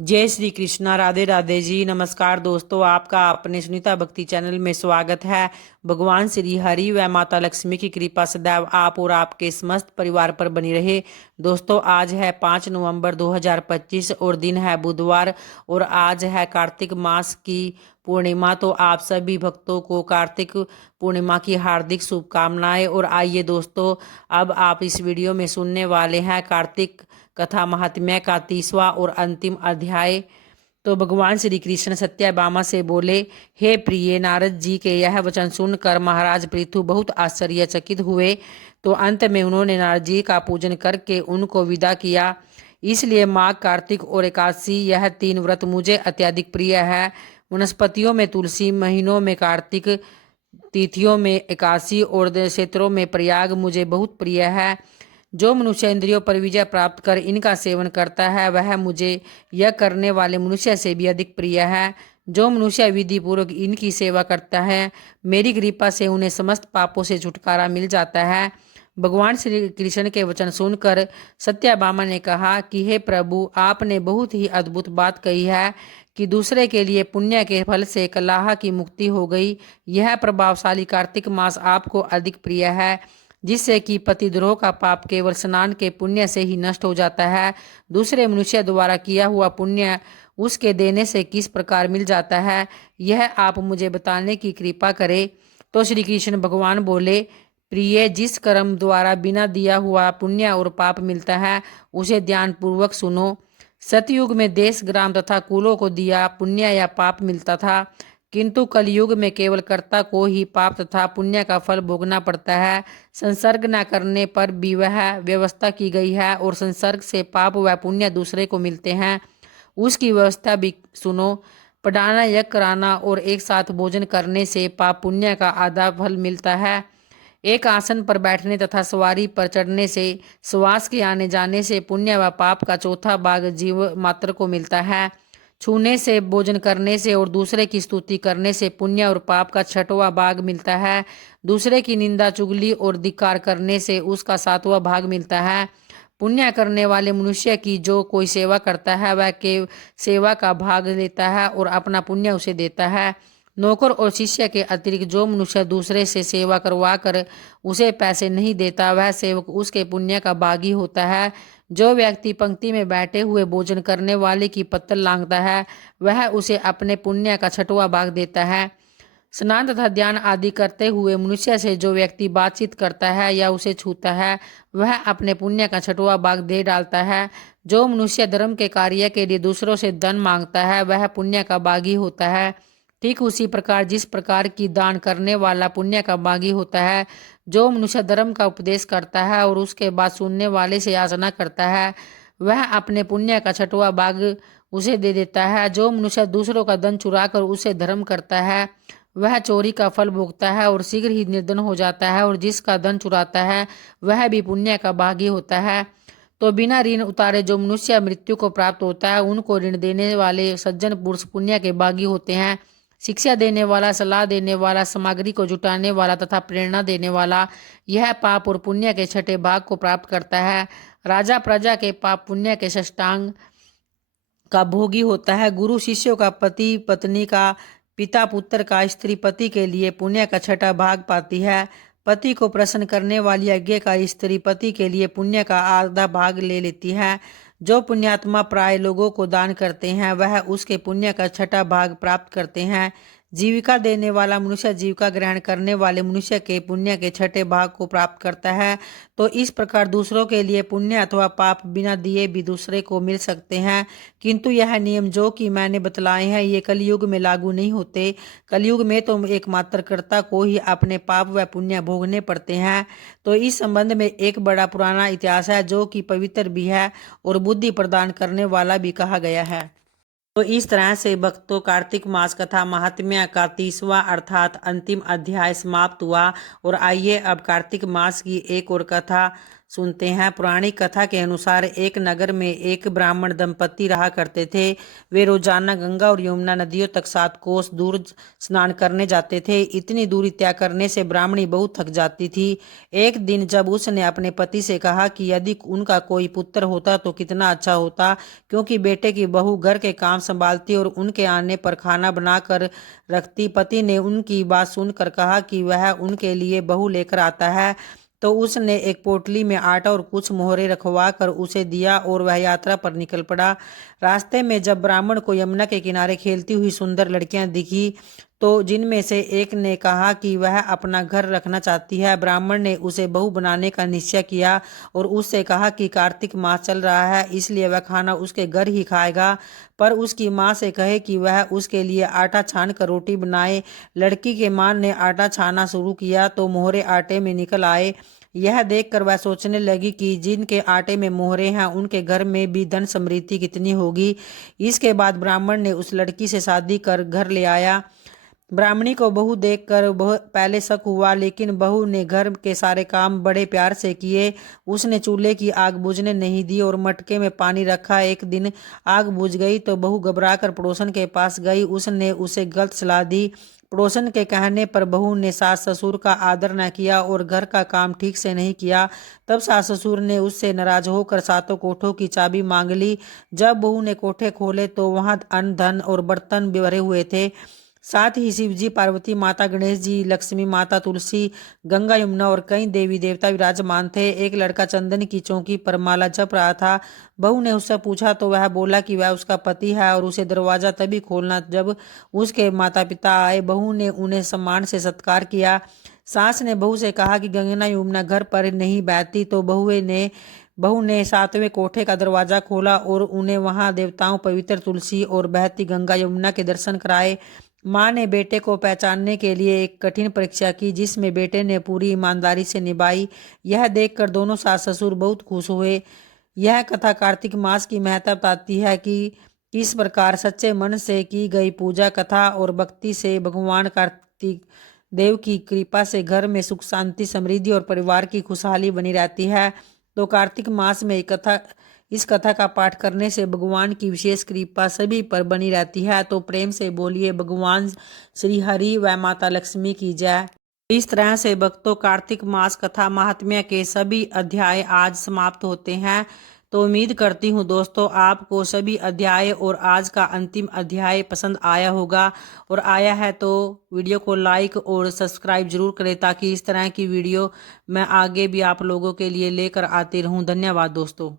जय श्री कृष्णा। राधे राधे जी। नमस्कार दोस्तों, आपका अपने सुनीता भक्ति चैनल में स्वागत है। भगवान श्री हरि व माता लक्ष्मी की कृपा सदैव आप और आपके समस्त परिवार पर बनी रहे। दोस्तों, आज है 5 नवंबर 2025 और दिन है बुधवार और आज है कार्तिक मास की पूर्णिमा। तो आप सभी भक्तों को कार्तिक पूर्णिमा की हार्दिक शुभकामनाएं। और आइए दोस्तों, अब आप इस वीडियो में सुनने वाले हैं कार्तिक कथा महात्म्य का 30वां और अंतिम अध्याय। तो भगवान श्री कृष्ण सत्यभामा से बोले, हे प्रिय, नारद जी के यह वचन सुनकर महाराज पृथु बहुत आश्चर्यचकित हुए। तो अंत में उन्होंने नारद जी का पूजन करके उनको विदा किया। इसलिए माघ, कार्तिक और एकादशी यह 3 व्रत मुझे अत्यधिक प्रिय है। वनस्पतियों में तुलसी, महीनों में कार्तिक, तिथियों में एकादशी और क्षेत्रों में प्रयाग मुझे बहुत प्रिय है। जो मनुष्य इंद्रियों पर विजय प्राप्त कर इनका सेवन करता है वह मुझे यह करने वाले मनुष्य से भी अधिक प्रिय है। जो मनुष्य विधि पूर्वक इनकी सेवा करता है, मेरी कृपा से उन्हें समस्त पापों से छुटकारा मिल जाता है। भगवान श्री कृष्ण के वचन सुनकर सत्यभामा ने कहा कि हे प्रभु, आपने बहुत ही अद्भुत बात कही है कि दूसरे के लिए पुण्य के फल से कलह की मुक्ति हो गई। यह प्रभावशाली कार्तिक मास आपको अधिक प्रिय है, जिससे कि पतिद्रोह का पाप केवल स्नान के पुण्य से ही नष्ट हो जाता है। दूसरे मनुष्य द्वारा किया हुआ पुण्य उसके देने से किस प्रकार मिल जाता है, यह आप मुझे बताने की कृपा करें। तो श्री कृष्ण भगवान बोले, प्रिय, जिस कर्म द्वारा बिना दिया हुआ पुण्य और पाप मिलता है उसे ध्यान पूर्वक सुनो। सतयुग में देश, ग्राम तथा कुलों को दिया पुण्य या पाप मिलता था, किंतु कलयुग में केवल कर्ता को ही पाप तथा पुण्य का फल भोगना पड़ता है। संसर्ग न करने पर भी वह व्यवस्था की गई है और संसर्ग से पाप व पुण्य दूसरे को मिलते हैं, उसकी व्यवस्था भी सुनो। पढ़ाना, यज्ञ कराना और एक साथ भोजन करने से पाप पुण्य का आधा फल मिलता है। एक आसन पर बैठने तथा सवारी पर चढ़ने से, श्वास के आने जाने से पुण्य व पाप का चौथा भाग जीव मात्र को मिलता है। छूने से, भोजन करने से और दूसरे की स्तुति करने से पुण्य और पाप का 6वां भाग मिलता है। दूसरे की निंदा, चुगली और धिक्कार करने से उसका 7वां भाग मिलता है। पुण्य करने वाले मनुष्य की जो कोई सेवा करता है वह के सेवा का भाग लेता है और अपना पुण्य उसे देता है। नौकर और शिष्य के अतिरिक्त जो मनुष्य दूसरे से सेवा करवा कर उसे पैसे नहीं देता, वह सेवक उसके पुण्य का भागी होता है। जो व्यक्ति पंक्ति में बैठे हुए भोजन करने वाले की पत्तल लांघता है, वह उसे अपने पुण्य का 6वां भाग देता है। स्नान तथा ध्यान आदि करते हुए मनुष्य से जो व्यक्ति बातचीत करता है या उसे छूता है, वह अपने पुण्य का 6वां भाग दे डालता है। जो मनुष्य धर्म के कार्य के लिए दूसरों से धन मांगता है, वह पुण्य का भागी होता है। ठीक उसी प्रकार जिस प्रकार की दान करने वाला पुण्य का भागी होता है, जो मनुष्य धर्म का उपदेश करता है और उसके बाद सुनने वाले से याचना करता है, वह अपने पुण्य का 6वां भाग उसे दे देता है। जो मनुष्य दूसरों का धन चुरा कर उसे धर्म करता है, वह चोरी का फल भोगता है और शीघ्र ही निर्धन हो जाता है। और जिसका धन चुराता है वह भी पुण्य का भागी होता है। तो बिना ऋण उतारे जो मनुष्य मृत्यु को प्राप्त होता है, उनको ऋण देने वाले सज्जन पुरुष पुण्य के भागी होते हैं। शिक्षा देने वाला, सलाह देने वाला, सामग्री को जुटाने वाला तथा प्रेरणा देने वाला, यह पाप और पुण्य के 6ठे भाग को प्राप्त करता है। राजा प्रजा के पाप पुण्य के षष्टांग का भोगी होता है। गुरु शिष्यों का, पति पत्नी का, पिता पुत्र का, स्त्री पति के लिए पुण्य का 6ठा भाग पाती है। पति को प्रसन्न करने वाली यज्ञ का स्त्री पति के लिए पुण्य का आधा भाग ले लेती है। जो पुण्यात्मा प्राय लोगों को दान करते हैं, वह उसके पुण्य का 6ठा भाग प्राप्त करते हैं। जीविका देने वाला मनुष्य जीविका ग्रहण करने वाले मनुष्य के पुण्य के 6ठे भाग को प्राप्त करता है। तो इस प्रकार दूसरों के लिए पुण्य अथवा पाप बिना दिए भी दूसरे को मिल सकते हैं, किंतु यह नियम जो कि मैंने बतलाए हैं ये कलयुग में लागू नहीं होते। कलयुग में तो एकमात्र कर्ता को ही अपने पाप व पुण्य भोगने पड़ते हैं। तो इस संबंध में एक बड़ा पुराना इतिहास है जो कि पवित्र भी है और बुद्धि प्रदान करने वाला भी कहा गया है। तो इस तरह से भक्तों, कार्तिक मास कथा महात्म्य का 30वां अर्थात अंतिम अध्याय समाप्त हुआ। और आइए अब कार्तिक मास की एक और कथा सुनते हैं। पुरानी कथा के अनुसार एक नगर में एक ब्राह्मण दंपति रहा करते थे। वे रोजाना गंगा और यमुना नदियों तक 7 कोस दूर स्नान करने जाते थे। इतनी दूरी तय करने से ब्राह्मणी बहुत थक जाती थी। एक दिन जब उसने अपने पति से कहा कि यदि उनका कोई पुत्र होता तो कितना अच्छा होता, क्योंकि बेटे की बहू घर के काम संभालती और उनके आने पर खाना बनाकर रखती। पति ने उनकी बात सुनकर कहा कि वह उनके लिए बहू लेकर आता है। तो उसने एक पोटली में आटा और कुछ मोहरे रखवा कर उसे दिया और वह यात्रा पर निकल पड़ा। रास्ते में जब ब्राह्मण को यमुना के किनारे खेलती हुई सुंदर लड़कियां दिखी, तो जिनमें से एक ने कहा कि वह अपना घर रखना चाहती है। ब्राह्मण ने उसे बहू बनाने का निश्चय किया और उससे कहा कि कार्तिक मास चल रहा है, इसलिए वह खाना उसके घर ही खाएगा, पर उसकी माँ से कहे कि वह उसके लिए आटा छान कर रोटी बनाए। लड़की के माँ ने आटा छाना शुरू किया तो मोहरे आटे में निकल आए। यह देखकर वह सोचने लगी कि जिनके आटे में मोहरे हैं उनके घर में भी धन समृद्धि कितनी होगी। इसके बाद ब्राह्मण ने उस लड़की से शादी कर घर ले आया। ब्राह्मणी को बहू देखकर बहुत पहले शक हुआ, लेकिन बहू ने घर के सारे काम बड़े प्यार से किए। उसने चूल्हे की आग बुझने नहीं दी और मटके में पानी रखा। एक दिन आग बुझ गई तो बहू घबराकर पड़ोसन के पास गई। उसने उसे गलत सलाह दी। पड़ोसन के कहने पर बहू ने सास ससुर का आदर न किया और घर का काम ठीक से नहीं किया। तब सास ससुर ने उससे नाराज होकर 7 कोठों की चाबी मांग ली। जब बहू ने कोठे खोले तो वहां अन्न धन और बर्तन भरे हुए थे। साथ ही शिव जी, पार्वती माता, गणेश जी, लक्ष्मी माता, तुलसी, गंगा, यमुना और कई देवी देवता विराजमान थे। एक लड़का चंदन की चौकी पर माला जप रहा था। बहू ने उससे पूछा तो वह बोला कि वह उसका पति है और उसे दरवाजा तभी खोलना जब उसके माता पिता आए। बहू ने उन्हें सम्मान से सत्कार किया। सास ने बहू से कहा कि गंगा यमुना घर पर नहीं बहती, तो बहू ने 7वें कोठे का दरवाजा खोला और उन्हें वहां देवताओं, पवित्र तुलसी और बहती गंगा यमुना के दर्शन कराए। माँ ने बेटे को पहचानने के लिए एक कठिन परीक्षा की, जिसमें बेटे ने पूरी ईमानदारी से निभाई। यह देखकर दोनों सास ससुर बहुत खुश हुए। यह कथा कार्तिक मास की महत्ता बताती है कि किस प्रकार सच्चे मन से की गई पूजा, कथा और भक्ति से भगवान कार्तिक देव की कृपा से घर में सुख, शांति, समृद्धि और परिवार की खुशहाली बनी रहती है। तो कार्तिक मास में इस कथा का पाठ करने से भगवान की विशेष कृपा सभी पर बनी रहती है। तो प्रेम से बोलिए भगवान श्री हरि व माता लक्ष्मी की जय। इस तरह से भक्तों, कार्तिक मास कथा महात्म्य के सभी अध्याय आज समाप्त होते हैं। तो उम्मीद करती हूँ दोस्तों आपको सभी अध्याय और आज का अंतिम अध्याय पसंद आया होगा, और आया है तो वीडियो को लाइक और सब्सक्राइब जरूर करें, ताकि इस तरह की वीडियो मैं आगे भी आप लोगों के लिए लेकर आती रहूँ। धन्यवाद दोस्तों।